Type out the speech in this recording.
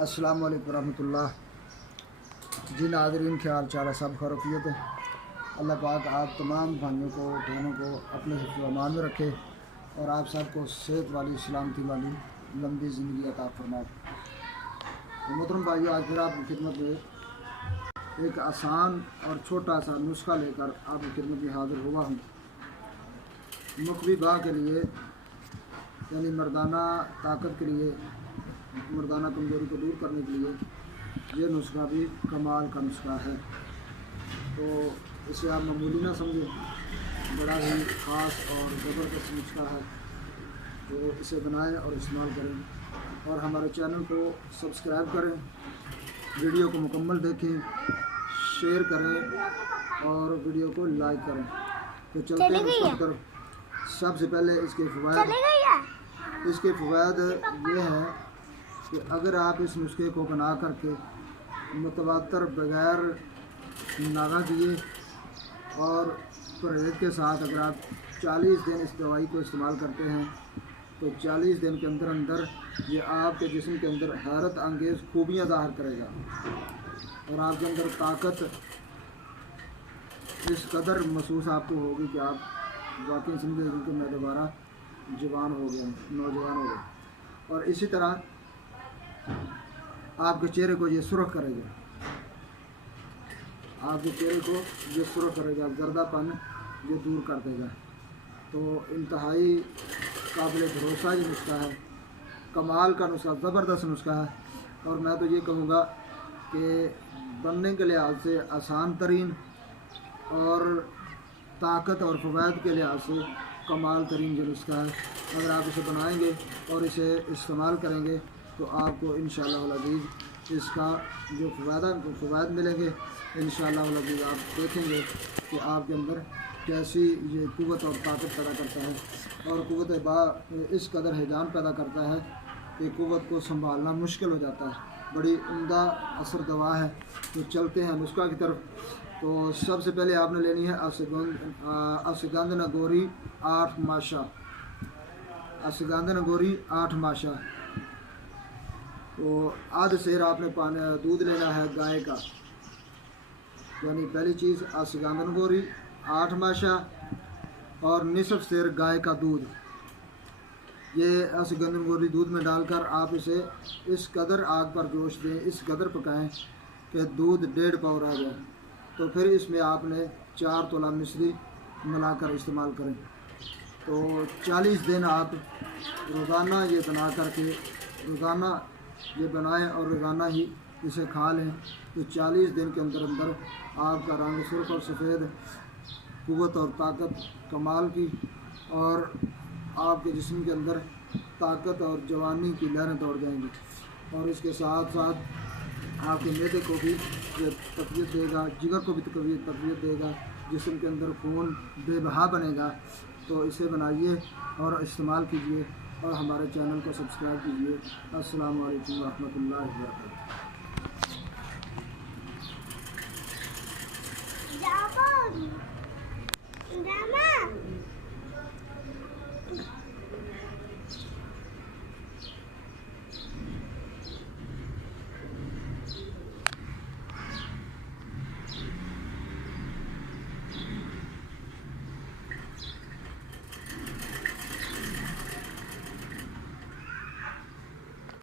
अस्सलाम वालेकुम रहमतुल्लाह। जी नाज़रीन, क्या हाल चाल है? सब खैरियत है। अल्लाह पाक आप तमाम भाइयों को बहनों को अपने हिफ्ज़ व अमान में रखे और आप सबको सेहत वाली सलामती वाली लंबी ज़िंदगी अता फरमाए। तो मोहतरम भाइयों, आज फिर आपकी खिदमत में एक आसान और छोटा सा नुस्खा लेकर आपकी खिदमत में हाज़िर हुआ हूँ। मुकवी बा के लिए, यानी मर्दाना ताकत के लिए, मर्दाना कमज़ोरी को दूर करने के लिए ये नुस्खा भी कमाल का नुस्खा है। तो इसे आप मामूली ना समझें, बड़ा ही ख़ास और ज़बरदस्त नुस्खा है। तो इसे बनाएं और इस्तेमाल करें और हमारे चैनल को सब्सक्राइब करें, वीडियो को मुकम्मल देखें, शेयर करें और वीडियो को लाइक करें। तो चलते हैं उसकी तरफ। सबसे पहले इसके फ़वाइद ये हैं कि अगर आप इस नुस्खे को बना करके मुतवातर बगैर नागा किए और परहेज़ के साथ अगर आप 40 दिन इस दवाई को इस्तेमाल करते हैं तो 40 दिन के अंदर अंदर ये आपके जिस्म के अंदर हैरत अंगेज़ खूबियाँ ज़ाहिर करेगा और आपके अंदर ताकत इस कदर महसूस आपको होगी कि आप वाकई समझेंगे कि मैं दोबारा जवान हो गया, नौजवान हो गया। और इसी तरह आपके चेहरे को ये सुर्ख करेगा, आपके चेहरे को ये सुर्ख करेगा, गर्दापन ये दूर कर देगा। तो इंतहाई काबिल भरोसा ये नुस्खा है, कमाल का नुस्खा, ज़बरदस्त नुस्खा है। और मैं तो ये कहूँगा कि बनने के लिहाज से आसान तरीन और ताकत और फ़वाइद के लिहाज से कमाल तरीन जो नुस्खा है। अगर आप इसे बनाएंगे और इसे इस्तेमाल करेंगे तो आपको इंशाअल्लाह अज़ीज़ इसका जो फ़वाइद मिलेंगे, इंशाअल्लाह अज़ीज़ आप देखेंगे कि आपके अंदर कैसी ये क़ुव्वत और ताकत पैदा करता है और क़ुव्वत बा इस कदर हिजान पैदा करता है कि क़ुव्वत को संभालना मुश्किल हो जाता है। बड़ी उम्दा असर दवा है। तो चलते हैं नुस्खा की तरफ। तो सबसे पहले आपने लेनी है अश्वगंधा गोरी 8 माशा, अश्वगंधा गोरी 8 माशा। तो आध सेर आपने दूध लेना है गाय का, यानी पहली चीज़ अश्वगंधा गोरी 8 माशा और निसफ सेर गाय का दूध। ये अश्वगंधा गोरी दूध में डालकर आप इसे इस कदर आग पर जोश दें, इस कदर पकाएं कि दूध 1.5 पाव आ जाए। तो फिर इसमें आपने 4 तोला मिश्री मिलाकर इस्तेमाल करें। तो 40 दिन आप रोज़ाना ये बना करके रोज़ाना ये बनाएं और रोज़ाना ही इसे खा लें। तो 40 दिन के अंदर अंदर आपका रंग सुर्ख और सफ़ेद, क़ुव्वत और ताकत कमाल की, और आपके जिस्म के अंदर ताकत और जवानी की लहरें दौड़ जाएंगी। और इसके साथ साथ आपके मैदे को भी ये तक़वियत देगा, जिगर को भी तक़वियत देगा, जिस्म के अंदर खून बेबहा बनेगा। तो इसे बनाइए और इस्तेमाल कीजिए और हमारे चैनल को सब्सक्राइब कीजिए। अस्सलामु अलैकुम रहमतुल्लाहि व बरकातहू।